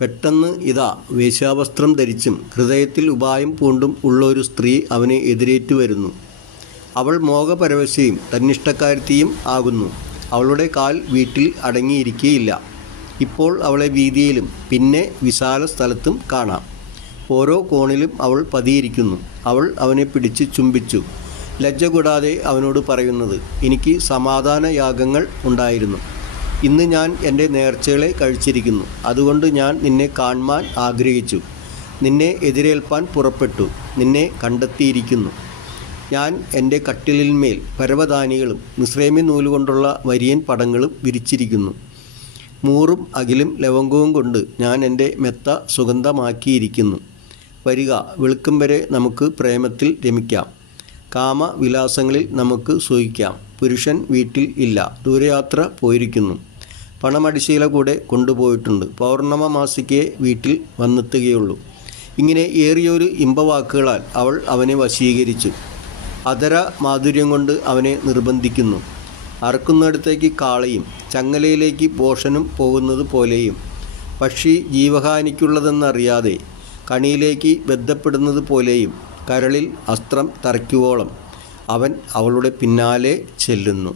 പെട്ടെന്ന് ഇതാ വേശ്യാവസ്ത്രം ധരിച്ചും ഹൃദയത്തിൽ ഉപായം പൂണ്ടും ഉള്ള ഒരു സ്ത്രീ അവനെ എതിരേറ്റു വരുന്നു. അവൾ മോഹപരവശയും തന്നിഷ്ടക്കാരത്തിയും ആകുന്നു. അവളുടെ കാൽ വീട്ടിൽ അടങ്ങിയിരിക്കുകയില്ല ഇപ്പോൾ അവളെ വീതിയിലും പിന്നെ വിശാല സ്ഥലത്തും കാണാം. ഓരോ കോണിലും അവൾ പതിയിരിക്കുന്നു. അവൾ അവനെ പിടിച്ച് ചുംബിച്ചു. ലജ്ജ കൂടാതെ അവനോട് പറയുന്നത് എനിക്ക് സമാധാന യാഗങ്ങൾ ഉണ്ടായിരുന്നു. ഇന്ന് ഞാൻ എന്റെ നേർച്ചകളെ കഴിച്ചിരിക്കുന്നു. അതുകൊണ്ട് ഞാൻ നിന്നെ കാണുവാൻ ആഗ്രഹിച്ചു. നിന്നെ എതിരേൽപ്പാൻ പുറപ്പെട്ടു. നിന്നെ കണ്ടെത്തിയിരിക്കുന്നു. ഞാൻ എന്റെ കട്ടിലിന്മേൽ പരവതാനികളും മിശ്രേമി നൂലുകൊണ്ടുള്ള വരിയൻ പടങ്ങളും വിരിച്ചിരിക്കുന്നു. മൂറും അകിലും ലവംഗവും കൊണ്ട് ഞാൻ എന്റെ മെത്ത സുഗന്ധമാക്കിയിരിക്കുന്നു. വരിക വെളുക്കും വരെ നമുക്ക് പ്രേമത്തിൽ രമിക്കാം. കാമ വിലാസങ്ങളിൽ നമുക്ക് സൂഹിക്കാം പുരുഷൻ വീട്ടിൽ ഇല്ല. ദൂരയാത്ര പോയിരിക്കുന്നു. പണമടിശീല കൂടെ കൊണ്ടുപോയിട്ടുണ്ട്. പൗർണമ മാസികയെ വീട്ടിൽ വന്നെത്തുകയുള്ളൂ. ഇങ്ങനെ ഏറിയൊരു ഇമ്പവാക്കുകളാൽ അവൾ അവനെ വശീകരിച്ചു. അതര മാധുര്യം കൊണ്ട് അവനെ നിർബന്ധിക്കുന്നു. അറക്കുന്നിടത്തേക്ക് കാളയും ചങ്ങലയിലേക്ക് പോഷനും പോകുന്നത് പോലെയും. പക്ഷി ജീവഹാനിക്കുള്ളതെന്നറിയാതെ കണിയിലേക്ക് ബന്ധപ്പെടുന്നത് പോലെയും കരളിൽ അസ്ത്രം തറയ്ക്കുവോളം അവൻ അവളുടെ പിന്നാലെ ചെല്ലുന്നു.